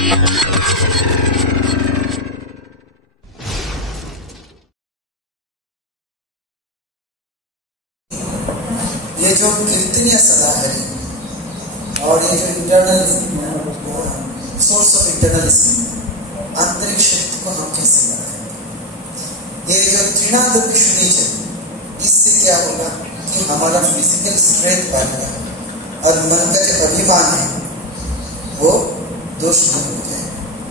ये जो कीर्तनीय सदा है और ये जो इंटरनल सोर्स ऑफ इंटरनल आंतरिक शक्ति को हम कैसे बढ़ाएंगे? ये जो त्रिनाद शुनि है, इससे क्या होगा कि हमारा फिजिकल स्ट्रेंथ बढ़ेगा और मन का जो अभिमान है वो दोष दूर हो जाए।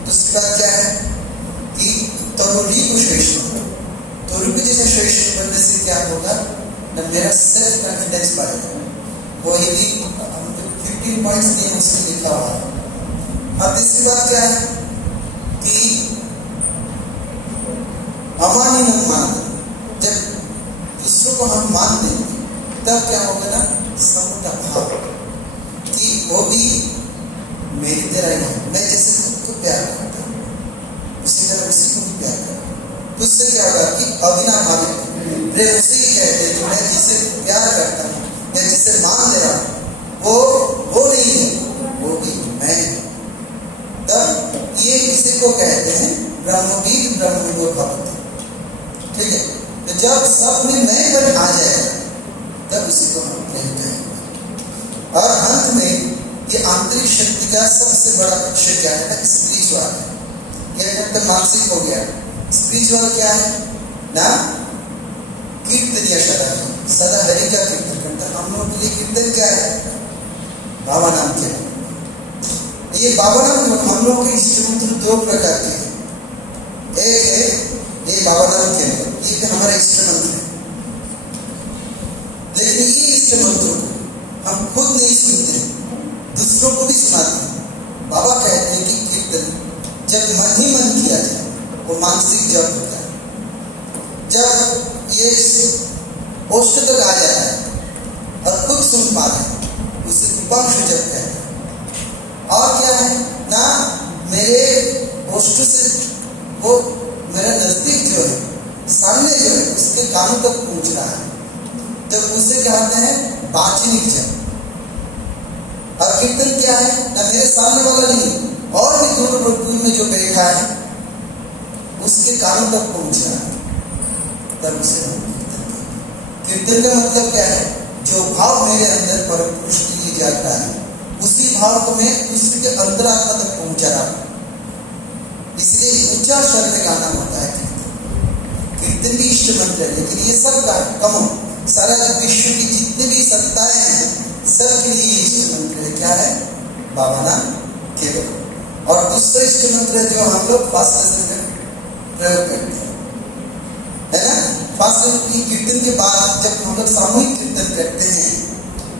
दूसरी बात क्या है कि तरुणी को श्रेष्ठ होगा। तरुणी जैसे श्रेष्ठ बनने से क्या होगा ना, मेरा सेल्फ कॉन्फिडेंस बढ़ेगा। वो ये भी 15 पॉइंट्स दिए उसमें लिखा हुआ है। और तीसरी बात क्या है कि अमानी मन मान, जब दूसरों को हम मान देंगे तब क्या होगा ना, समता भाव कि वो भी मेरी तरह ही है। मैं जैसे खुद को प्यार करता हूँ उसी तरह उसी को भी प्यार करता हूँ। तो उससे क्या होगा कि अविनाभावी प्रेम उसे ही कहते हैं कि मैं जिसे प्यार करता हूँ या जिसे मान दे रहा हूँ वो नहीं है, वो भी मैं हूँ। तब ये इसी को कहते हैं ब्रह्मवीर ब्रह्मो भवति। ठीक है, तो जब सब में मैं बन आ जाएगा तब उसी को हम प्रेम कहेंगे। और अंत में ये आंतरिक शक्ति का सबसे बड़ा पक्ष क्या है ना, स्पिरिचुअल है। ये मतलब मानसिक हो गया। स्पिरिचुअल क्या है ना, कीर्तनीय सदा हरि का कीर्तन करता। हम लोगों के लिए कीर्तन क्या है, बाबा नाम के। ये बाबा नाम हम लोग के इष्ट मंत्र दो प्रकार के हैं। एक है ये बाबा नाम के, ये हमारा इष्ट मंत्र है। लेकिन ये इष्ट मंत्र हम खुद नहीं सुनते, दूसरों को भी सुनाते हैं। बाबा कहते हैं कि कीर्तन जब मन ही मन किया जाए वो मानसिक जप होता है। जब ये ओष्ठ तक आ जाता है और खुद सुन पा रहे हैं उसे कृपांश जप कहते हैं। और क्या है ना, मेरे ओष्ठ से वो मेरा नजदीक जो है, सामने जो है, उसके कानों तक पहुंच रहा है, जब उसे कहते हैं वाचनिक जप। और कीर्तन क्या है ना, मेरे सामने वाला नहीं और भी दूर में जो बैठा है उसके कानों तक पहुंच रहा है, तब उसे हम कीर्तन कहते हैं। कीर्तन का मतलब क्या है, जो भाव मेरे अंदर परम पुरुष के लिए जाता है उसी भाव को मैं दूसरे के अंतरात्मा तक पहुंचा रहा हूं। इसलिए ऊंचा स्वर में गाना होता है कीर्तन। कीर्तन भी इष्ट मंत्र है, लेकिन ये सब का कम सारा विश्व की जितने भी सत्ताएं हैं सबके लिए इष्ट मंत्र है। क्या है, बाबा नाम केवल। और दूसरा इष्ट मंत्र है जो हम लोग फास्ट में प्रयोग करते हैं, है ना। फास्ट की कीर्तन के बाद जब हम लोग सामूहिक कीर्तन करते हैं,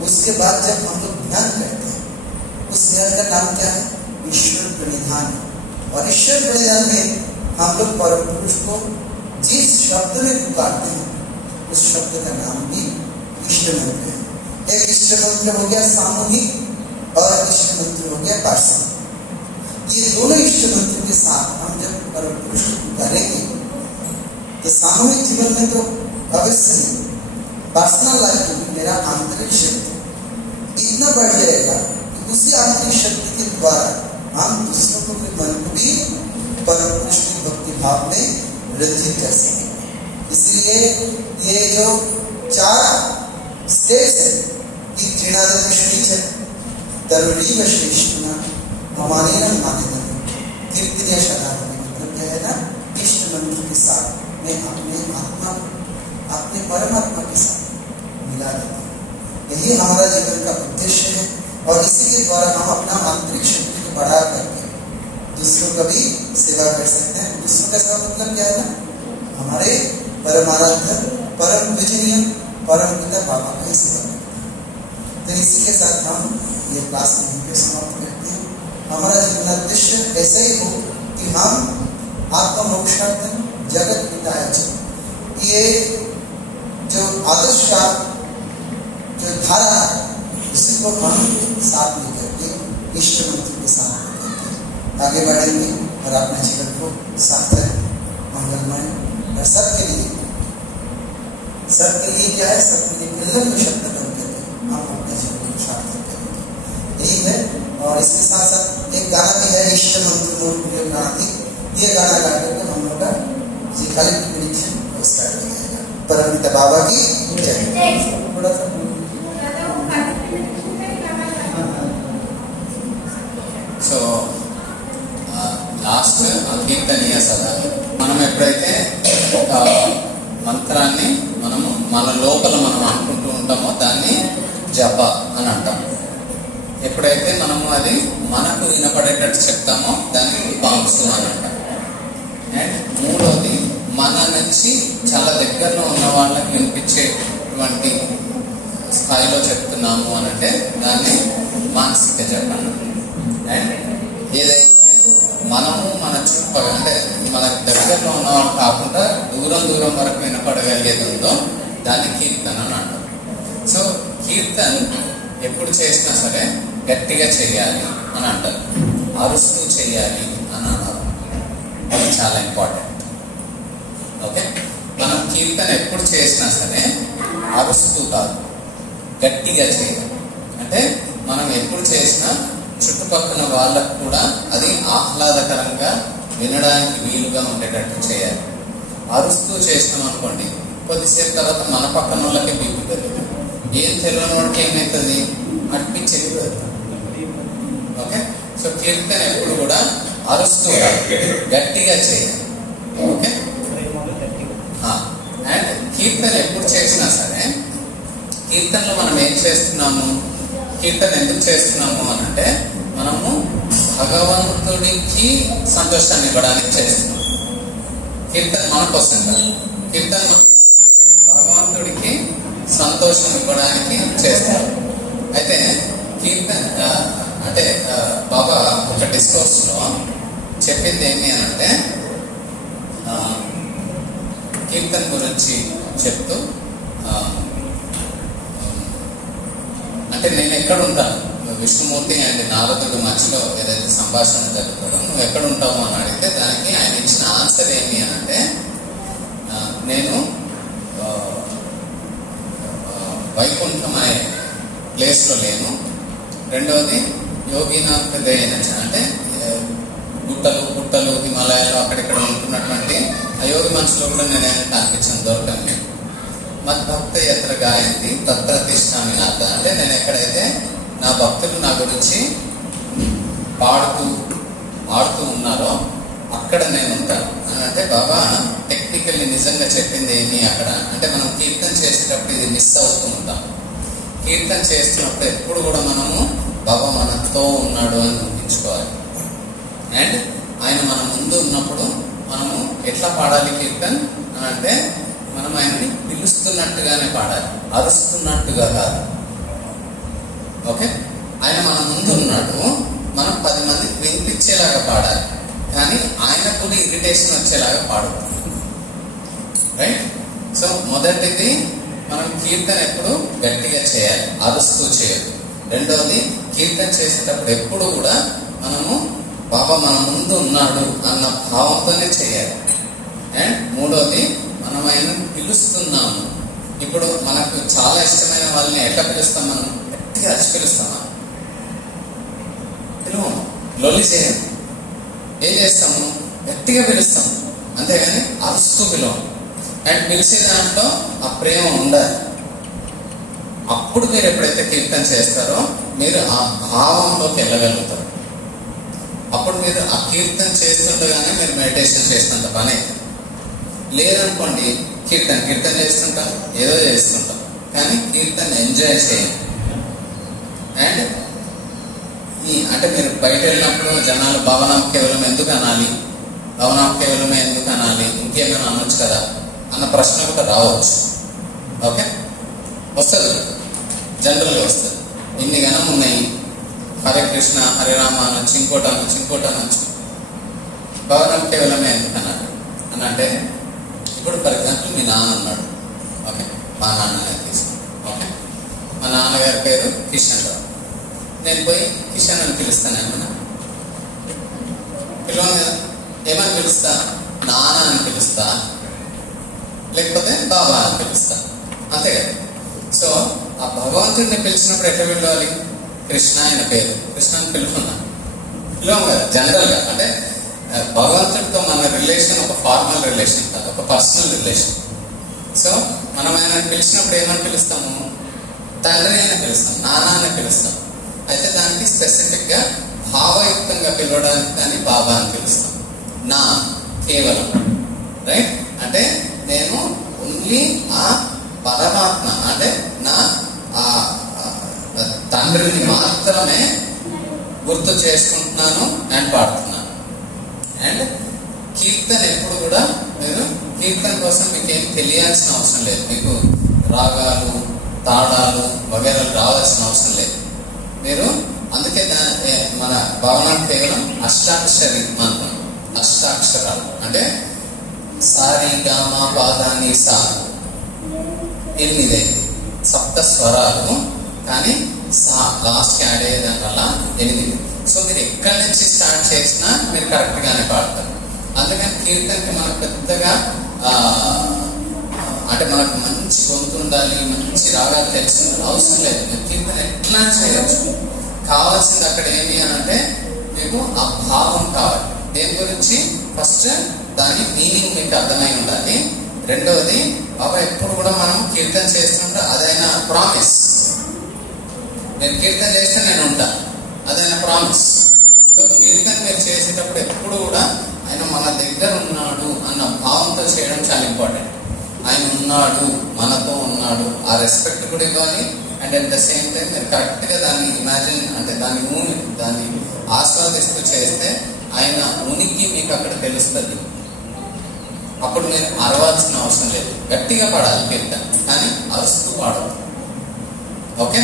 उसके बाद जब हम लोग ध्यान करते हैं, उस ध्यान का नाम क्या है, ईश्वर प्रणिधान। और ईश्वर प्रणिधान में हम लोग परम पुरुष को जिस शब्द में पुकारते हैं उस शब्द का नाम भी इष्ट मंत्र है। एक इष्ट मंत्र हो गया सामूहिक और इष्ट मंत्र हो गया पार्षद। ये दोनों इष्ट मंत्र के साथ हम जब परम पुरुष को पुकारेंगे तो सामूहिक जीवन में तो अवश्य नहीं, पर्सनल लाइफ में मेरा आंतरिक शक्ति इतना बढ़ जाएगा कि उसी आंतरिक शक्ति के द्वारा हम दूसरों को भी मन को भी परम पुरुष की भक्ति भाव में वृद्धि कर सकेंगे। इसलिए ये जो 4 स्टेज है कि त्रिनाद शुनि है, तरुणी व श्रेष्ठना हमारे न माने कीर्तनीय सदा मतलब क्या है ना, इष्ट मंत्र के साथ मैं अपने आत्मा अपने परमात्मा के साथ मिला देता हूँ। यही हमारा जीवन का उद्देश्य है और इसी के द्वारा हम अपना आंतरिक शक्ति को बढ़ा करके दूसरों का भी सेवा कर सकते हैं। दूसरों का सेवा मतलब क्या है ना, हमारे परमाराध्य परम पूजनीय परम पिता बाबा का ही सेवा करते हैं। तो इसी के साथ हम ये क्लास यहीं पे समाप्त करते हैं। हमारा जीवन उद्देश्य ऐसा ही हो कि हम आत्ममोक्षार्थम जगत पिताय च, ये जो आदर्श का जो धारा है उसको हम साथ लेकर के इष्ट मंत्र के साथ आगे बढ़ेंगे और अपने जीवन को सार्थक मंगलमय और सबके लिए क्या है, सबके लिए कल्याण में शब्द बन करके हम अपने जीवन को सार्थक करेंगे। यही है। और इसके साथ साथ एक गाना भी है, श्रेष्ठ मंत्र और प्रिय गाना थी। ये गाना गा करके हम लोग का ये कलेक्टिव प्रेडिक्शन स्टार्ट किया जाएगा। परमपिता बाबा की जय। थोड़ा सा సో లాస్ట్ కీర్తనీయ సదా మనం ఎప్పుడైతే ఒక మంత్రాన్ని మనము మన లోపల మనం అనుకుంటూ ఉంటామో దాన్ని జప అని అంటాం. ఎప్పుడైతే మనము అది మనకు వినపడేటట్టు చెప్తామో దాన్ని బాంగ్సు అని అంటాం. అండ్ మూడోది మన నుంచి చాలా దగ్గరలో ఉన్న వాళ్ళకి వినిపించేటువంటి స్థాయిలో చెప్తున్నాము అని అంటే దాన్ని మానసిక జప. అండ్ ఏదైతే మనము మన చుట్టుపక్కల అంటే మన దగ్గరలో ఉన్నవాళ్ళు కాకుండా దూరం దూరం వరకు వినపడగలిగేది ఉందో దాన్ని కీర్తన అని అంటాం. సో కీర్తన్ ఎప్పుడు చేసినా సరే గట్టిగా చేయాలి అని అంటారు, అరుస్తూ చేయాలి అని అన్నారు. అది చాలా ఇంపార్టెంట్. ఓకే, మనం కీర్తన ఎప్పుడు చేసినా సరే అరుస్తూ కాదు, గట్టిగా చేయాలి. అంటే మనం ఎప్పుడు చేసినా చుట్టుపక్కల వాళ్ళకు కూడా అది ఆహ్లాదకరంగా వినడానికి వీలుగా ఉండేటట్టు చేయాలి. అరుస్తూ చేసినాం అనుకోండి, కొద్దిసేపు తర్వాత మన పక్కన వాళ్ళకే బీపీ పెరుగుతుంది. ఏం తెలియని వాడికి ఏమవుతుంది, అనిపించేది పెరుగుతుంది. ఓకే, సో కీర్తన ఎప్పుడు కూడా అరుస్తూ గట్టిగా చేయాలి. ఓకే, అండ్ కీర్తన ఎప్పుడు చేసినా సరే కీర్తనలో మనం ఏం చేస్తున్నాము, కీర్తన ఎందుకు చేస్తున్నాము అని అంటే మనము భగవంతుడికి సంతోషాన్ని ఇవ్వడానికి చేస్తున్నాం. కీర్తన మన కోసం కాదు, కీర్తన మనం భగవంతుడికి సంతోషం ఇవ్వడానికి చేస్తాం. అయితే కీర్తన అంటే బాబా ఒక డిస్కోర్స్ లో చెప్పింది ఏమి అని అంటే కీర్తన గురించి చెప్తూ అంటే నేను ఎక్కడ ఉంటాను, విష్ణుమూర్తి అండ్ నారదుడు మధ్యలో ఏదైతే సంభాషణ జరుగుతుందో నువ్వు ఎక్కడ ఉంటావు అని అడిగితే దానికి ఆయన ఇచ్చిన ఆన్సర్ ఏమి అని అంటే నేను వైకుంఠం అనే ప్లేస్లో లేను. రెండవది యోగినాథ్ హృదయ అంటే గుట్టలు గుట్టలు హిమాలయాలు అక్కడిక్కడ ఉంటున్నటువంటి అయోగి మనసులో కూడా నేనేమైనా కనిపించను, దొరకను నేను. మద్భక్త ఎత్ర గాయంతి తత్ర తిష్టామి నాథ అంటే నేను ఎక్కడైతే నా భక్తులు నా గురించి పాడుతూ ఉన్నారో అక్కడ నేను ఉంటాను అని అంటే బాబా టెక్నికల్లీ నిజంగా చెప్పింది ఏమి అక్కడ అంటే మనం కీర్తన చేసేటప్పుడు ఇది మిస్ అవుతూ ఉంటాం. కీర్తన చేస్తున్నప్పుడు ఎప్పుడు కూడా మనము బాబా మనతో ఉన్నాడు అని ఊహించుకోవాలి. అండ్ ఆయన మన ముందు ఉన్నప్పుడు మనము ఎట్లా పాడాలి కీర్తన అని అంటే మనం ఆయన్ని పిలుస్తున్నట్టుగానే పాడాలి, అరుస్తున్నట్టుగా కాదు. ఓకే, ఆయన మన ముందు ఉన్నాడు, మనం 10 మందికి వినిపించేలాగా పాడాలి, కానీ ఆయనకు కూడా ఇరిటేషన్ వచ్చేలాగా పాడు. రైట్, సో మొదటిది మనం కీర్తన ఎప్పుడు గట్టిగా చేయాలి, అరుస్తూ చేయదు. రెండవది కీర్తన చేసేటప్పుడు ఎప్పుడు కూడా మనము బాబా మన ముందు ఉన్నాడు అన్న భావంతోనే చేయాలి. అండ్ మూడవది మనం ఆయన పిలుస్తున్నాము. ఇప్పుడు మనకు చాలా ఇష్టమైన వాళ్ళని ఎట్లా పిలుస్తాం, మనం గట్టిగా అరిచి పిలుస్తామా, పిలువము, లొల్లి చేయము. ఏం చేస్తాము, గట్టిగా పిలుస్తాం, అంతేగాని అరుస్తూ పిలవము. అండ్ పిలిచే దాంట్లో ఆ ప్రేమ ఉండాలి. అప్పుడు మీరు ఎప్పుడైతే కీర్తన చేస్తారో మీరు ఆ భావంలోకి వెళ్ళగలుగుతారు. అప్పుడు మీరు ఆ కీర్తన చేస్తుండగానే మీరు మెడిటేషన్ చేసినంత పని అవుతుంది. లేదనుకోండి, కీర్తన చేస్తుంటాం, ఏదో చేస్తుంటాం, కానీ కీర్తన ఎంజాయ్ చేయండి. అండ్ అంటే మీరు బయట వెళ్ళినప్పుడు జనాలు భవనం కేవలం ఎందుకు అనాలి, భవనం కేవలమే ఎందుకు అనాలి, ఇంకేమైనా అనొచ్చు కదా అన్న ప్రశ్న కూడా రావచ్చు. ఓకే, వస్తుంది, జనరల్గా వస్తుంది. ఇన్ని గణం ఉన్నాయి, హరే కృష్ణ హరే రామ అనొచ్చు, ఇంకోటి అనొచ్చు, భవనం కేవలమే ఎందుకు అనాలి అని అంటే ఇప్పుడు ఫర్ ఎగ్జాంపుల్ మీ నాన్న ఉన్నాడు. ఓకే, మా నాన్ననే తీసుకున్నాను. ఓకే, మా నాన్నగారి పేరు కిషన్ రావు. నేను పోయి కిషన్ అని పిలుస్తాను, ఏమన్నా పిలవను కదా. ఏమని పిలుస్తా, నాన్న అని పిలుస్తా, లేకపోతే బాబా అని పిలుస్తా, అంతే కదా. సో ఆ భగవంతుడిని పిలిచినప్పుడు ఎట్లా పిలవాలి, కృష్ణ ఆయన పేరు, కృష్ణ అని పిలువన్నా. పిలవం కదా జనరల్ గా. అంటే భగవంతుడితో మన రిలేషన్ ఒక ఫార్మల్ రిలేషన్ కాదు, ఒక పర్సనల్ రిలేషన్. సో మనం ఆయన పిలిచినప్పుడు ఏమని పిలుస్తాము? తండ్రి అని పిలుస్తాం, నాన్న అని పిలుస్తాం. అయితే దానికి స్పెసిఫిక్ గా భావయుక్తంగా పిలవడానికి దాన్ని బాబా అని పిలుస్తాం. నా కేవలం, రైట్? అంటే నేను ఓన్లీ ఆ పరమాత్మ అంటే నా తండ్రిని మాత్రమే గుర్తు చేసుకుంటున్నాను అండ్ పాడుతున్నాను. అండ్ కీర్తన ఎప్పుడు కూడా మీరు కీర్తన కోసం మీకు ఏం తెలియాల్సిన అవసరం లేదు. మీకు రాగాలు, తాళాలు వగేరాలు రావాల్సిన అవసరం లేదు. మీరు అందుకే మన భవనం కేవలం అష్టాక్షరి మంత్రం, అష్టాక్షరాలు. అంటే సారి గామ పాదాని సా 8 సప్త స్వరాలు, కానీ సా లాస్ట్ యాడ్ అయ్యేదాని వల్ల 8. సో మీరు ఎక్కడి నుంచి స్టార్ట్ చేసినా మీరు కరెక్ట్ గానే పాడతారు. అందుకని కీర్తనకి మనకు పెద్దగా అంటే మనకు మంచి గొంతు ఉండాలి, మంచి రాగాలు తెలిసిన అవసరం లేదు. మీరు కీర్తన ఎట్లా చేయొచ్చు. కావాల్సింది అక్కడ ఏమి అని అంటే మీకు ఆ భావం కావాలి. దేని గురించి? ఫస్ట్ దాని మీనింగ్ మీకు అర్థమై ఉండాలి. రెండవది బాబా ఎప్పుడు కూడా మనం కీర్తన చేస్తుంటే అదైనా ప్రామిస్. నేను కీర్తన చేస్తే నేను ఉంటాను, అదైనా ప్రామిస్. సో కీర్తన మీరు చేసేటప్పుడు ఎప్పుడు కూడా ఆయన మన దగ్గర ఉన్నాడు అన్న భావంతో చేయడం చాలా ఇంపార్టెంట్. ఆయన ఉన్నాడు, మనతో ఉన్నాడు, ఆ రెస్పెక్ట్ కూడా ఇవ్వాలి. And at the same time మీరు కరెక్ట్ గా దాన్ని ఇమాజిన్ అంటే దాన్ని ఆస్వాదిస్తూ చేస్తే ఆయన ఉనికి మీకు అక్కడ తెలుస్తుంది. అప్పుడు మీరు అరవాల్సిన అవసరం లేదు. గట్టిగా పాడాలి కీర్తన, కానీ అరుస్తూ పాడదు. ఓకే.